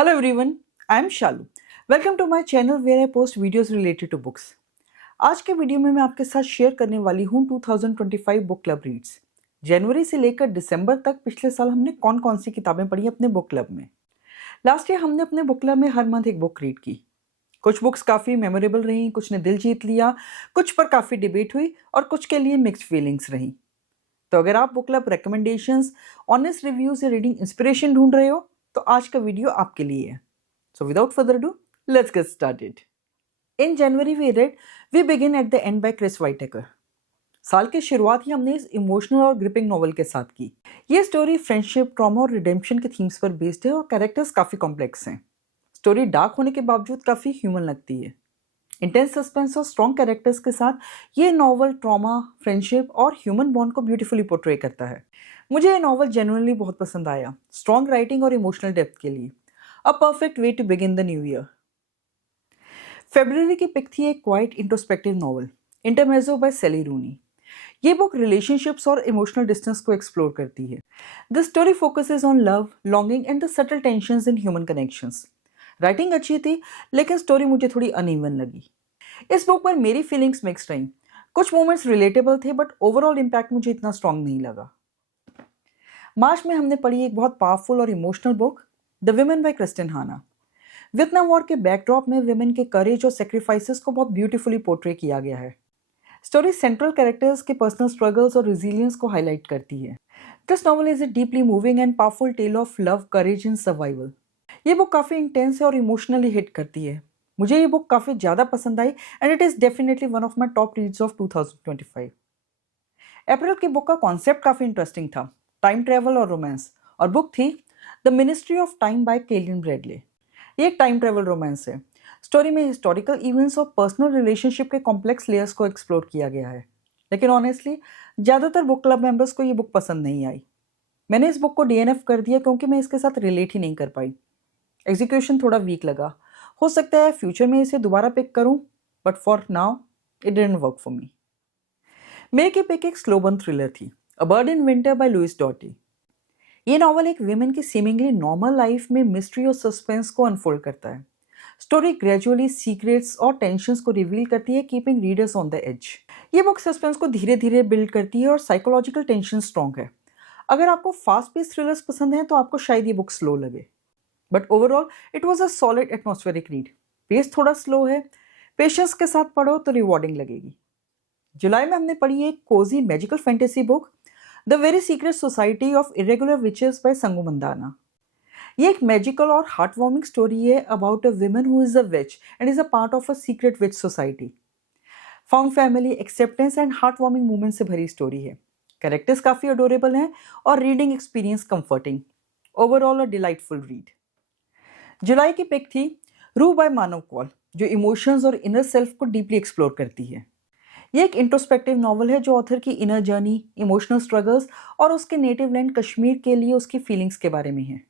Hello everyone, I am Shalu. Welcome to my channel where I post videos related to books. आज के video में मैं आपके साथ शेयर करने वाली हूँ 2025 बुक क्लब रीड्स। जनवरी से लेकर दिसंबर तक पिछले साल हमने कौन कौन सी किताबें पढ़ी अपने बुक क्लब में। लास्ट ईयर हमने अपने बुक क्लब में हर मंथ एक बुक रीड की। कुछ बुक्स काफ़ी मेमोरेबल रहीं, कुछ ने दिल जीत लिया, कुछ पर काफ़ी डिबेट हुई और कुछ के लिए मिक्स्ड फीलिंग्स रहीं। तो अगर आप book club recommendations, honest reviews या रीडिंग इंस्पिरेशन ढूंढ रहे हो तो आज का वीडियो आपके लिए है। So without further ado, let's get started. In January we read We Begin at the End by Chris Whitaker. साल की शुरुआत ही हमने इस इमोशनल और ग्रिपिंग नॉवल के साथ की। ये स्टोरी फ्रेंडशिप, ट्रॉमा और रिडेम्पशन के थीम्स पर बेस्ड है और कैरेक्टर्स काफ़ी कॉम्प्लेक्स हैं। स्टोरी डार्क होने के बावजूद काफ़ी ह्यूमन लगती है। इंटेंस सस्पेंस और स्ट्रॉन्ग कैरेक्टर्स के साथ ये नॉवल ट्रॉमा, फ्रेंडशिप और ह्यूमन बॉन्ड को ब्यूटीफुली पोर्ट्रे करता है। मुझे ये नॉवल जेन्युइनली बहुत पसंद आया, स्ट्रॉन्ग राइटिंग और इमोशनल डेप्थ के लिए। A perfect way to begin the new year. फरवरी की पिक थी एक quite introspective novel, Intermezzo by Sally Rooney. ये बुक रिलेशनशिप्स और इमोशनल डिस्टेंस को एक्सप्लोर करती है। The story focuses on love, longing and the subtle tensions in human connections. Writing अच्छी थी लेकिन स्टोरी मुझे थोड़ी अनइवन लगी। इस बुक पर मेरी फीलिंग्स मिक्स्ड रहीं। कुछ मोमेंट्स रिलेटेबल थे बट ओवरऑल इम्पैक्ट मुझे इतना स्ट्रॉन्ग नहीं लगा। मार्च में हमने पढ़ी एक बहुत पावरफुल और emotional book, the women by Kristin Hannah. Vietnam war के बैकड्रॉप में विमेन के करेज और सेक्रीफाइसेस को बहुत ब्यूटीफुली पोर्ट्रे किया गया है। स्टोरी सेंट्रल कैरेक्टर्स के पर्सनल स्ट्रगल्स और रिजिलियंस को हाईलाइट करती है। This novel is a deeply moving and powerful tale of love, courage and survival. ये बुक काफ़ी इंटेंस है और इमोशनली हिट करती है। मुझे ये बुक काफ़ी ज़्यादा पसंद आई and it is definitely one of my top reads of 2025। अप्रैल की बुक का कॉन्सेप्ट काफ़ी इंटरेस्टिंग था, टाइम ट्रेवल और रोमांस, और बुक थी the ministry of time by Kaliane Bradley. ये एक टाइम ट्रेवल रोमांस है। स्टोरी में हिस्टोरिकल इवेंट्स और पर्सनल रिलेशनशिप के कॉम्प्लेक्स लेयर्स को एक्सप्लोर किया गया है। लेकिन ऑनेस्टली ज़्यादातर बुक क्लब मेंबर्स को ये बुक पसंद नहीं आई। मैंने इस बुक को DNF कर दिया क्योंकि मैं इसके साथ रिलेट ही नहीं कर पाई। एग्जीक्यूशन थोड़ा वीक लगा। हो सकता है फ्यूचर में इसे दोबारा पिक करूं, but for now it didn't work for me. मेरे की पिक एक स्लो बर्न थ्रिलर थी, a bird in winter by Louise Doughty. ये नॉवल एक विमेन की सीमिंगली नॉर्मल लाइफ में मिस्ट्री और सस्पेंस को अनफोल्ड करता है। स्टोरी ग्रेजुअली सीक्रेट्स और टेंशंस को रिवील करती है, keeping readers on the edge. ये बुक सस्पेंस को धीरे धीरे बिल्ड करती है और साइकोलॉजिकल टेंशन स्ट्रॉन्ग है। अगर आपको फास्ट पेस थ्रिलर्स पसंद हैं तो आपको शायद ये बुक स्लो लगे, but overall it was a solid atmospheric read. Pace थोड़ा स्लो है, पेशेंस के साथ पढ़ो तो रिवॉर्डिंग लगेगी। जुलाई में हमने पढ़ी एक cozy magical fantasy book, the very secret society of irregular witches by Sangu Mandanna. ये एक मैजिकल और हार्ट वार्मिंग स्टोरी है about a women who is a witch and is a part of a secret witch society. Found family, acceptance and heart warming movement से भरी story है। Characters काफ़ी adorable हैं और reading experience comforting. Overall a delightful read. जुलाई की pick थी रू बाय मानव कौल, जो इमोशंस और इनर सेल्फ को डीपली एक्सप्लोर करती है। ये एक इंट्रोस्पेक्टिव नॉवल है जो ऑथर की इनर जर्नी, इमोशनल स्ट्रगल्स और उसके नेटिव लैंड कश्मीर के लिए उसकी फीलिंग्स के बारे में है।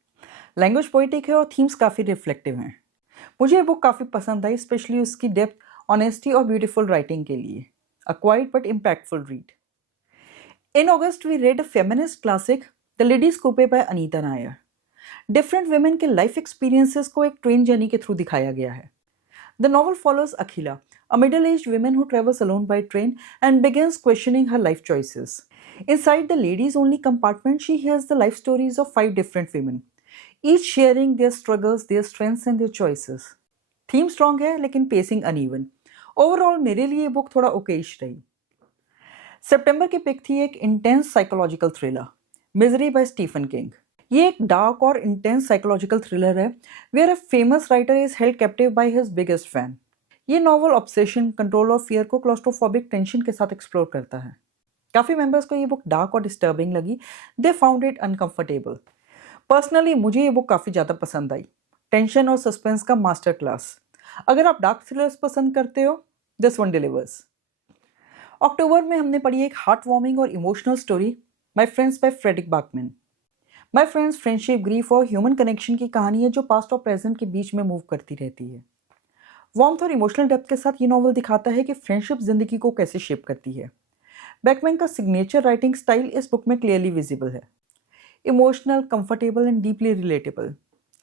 लैंग्वेज पोइटिक है और थीम्स काफ़ी रिफ्लेक्टिव हैं। मुझे ये बुक काफ़ी पसंद आई, स्पेशली उसकी डेप्थ, ऑनेस्टी और ब्यूटीफुल राइटिंग के लिए। A quiet but impactful read. In August we read a feminist classic, the ladies coupe by Anita Nair. Different women के लाइफ एक्सपीरियंसेस को एक ट्रेन जर्नी के थ्रू दिखाया गया है। The novel follows Akhila, a middle-aged woman who travels alone by train and begins questioning her life choices. Inside the ladies-only compartment, she hears the life stories of 5 different women, each sharing their struggles, their strengths and their choices. Theme strong है लेकिन pacing uneven. Overall मेरे लिए ये book थोड़ा ओकेश रही। सितंबर की pick थी एक intense psychological thriller, misery by Stephen King. ये एक डार्क और इंटेंस साइकोलॉजिकल थ्रिलर है where a famous writer is held captive by his biggest fan. ये नॉवल ऑब्सेशन, कंट्रोल और फियर को क्लॉस्ट्रोफोबिक टेंशन के साथ एक्सप्लोर करता है। काफ़ी मेंबर्स को ये बुक डार्क और डिस्टर्बिंग लगी, they found it uncomfortable. Personally मुझे ये बुक काफ़ी ज़्यादा पसंद आई, टेंशन और सस्पेंस का मास्टर क्लास। अगर आप डार्क थ्रिलर्स पसंद करते हो, दिस वन डिलीवर्स। अक्टूबर में हमने पढ़ी एक हार्ट वार्मिंग और emotional story, my friends by Fredrik Backman. My friends friendship, grief और ह्यूमन कनेक्शन की कहानी है जो पास्ट और प्रेजेंट के बीच में मूव करती रहती है। वार्मथ और इमोशनल डेप्थ के साथ ये नॉवल दिखाता है कि फ्रेंडशिप जिंदगी को कैसे शेप करती है। बैकमैन का सिग्नेचर राइटिंग स्टाइल इस बुक में क्लियरली विजिबल है। Emotional, comfortable and deeply relatable.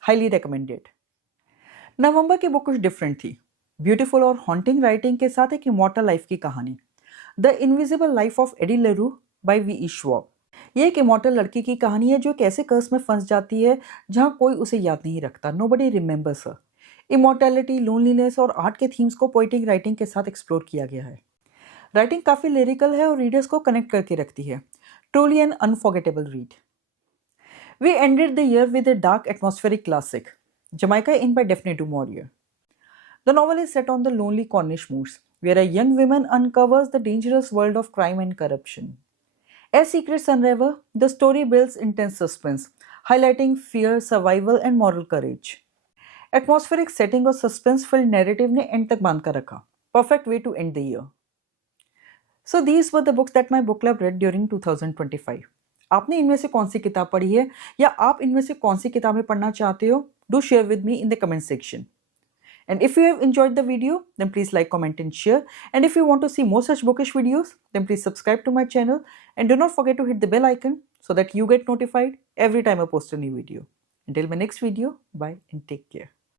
Highly recommended. नवंबर की बुक कुछ डिफरेंट थी। ब्यूटीफुल और हॉन्टिंग राइटिंग के साथ एक इमॉर्टल लाइफ की कहानी, the invisible life of Addie LaRue by V E Schwab. ये एक इमॉर्टल लड़की की कहानी है जो एक ऐसे कर्स में फंस जाती है जहां कोई उसे याद नहीं रखता, नोबडी रिमेंबर्स हर। इमॉर्टैलिटी, लोनलीनेस और आर्ट के थीम्स को पोएटिक राइटिंग के साथ एक्सप्लोर किया गया है। राइटिंग काफ़ी लिरिकल है और रीडर्स को कनेक्ट करके रखती है। Truly N unforgettable read. We ended the year with a dark atmospheric classic, Jamaica Inn by Daphne du Maurier. The novel is set on the lonely Cornish moors, where a young woman uncovers the dangerous world of crime and corruption. As secrets unravel, the story builds intense suspense, highlighting fear, survival, and moral courage. Atmospheric setting और suspense-filled narrative ने end तक बांध कर रखा. Perfect way to end the year. So these were the books that my book club read during 2025. आपने इनमें से कौन सी किताब पढ़ी है या आप इनमें से कौन सी किताबें पढ़ना चाहते हो? Do share with me in the comment section. And if you have enjoyed the video, then please like, comment and share. And if you want to see more such bookish videos, then please subscribe to my channel and do not forget to hit the bell icon so that you get notified every time I post a new video. Until my next video, bye and take care.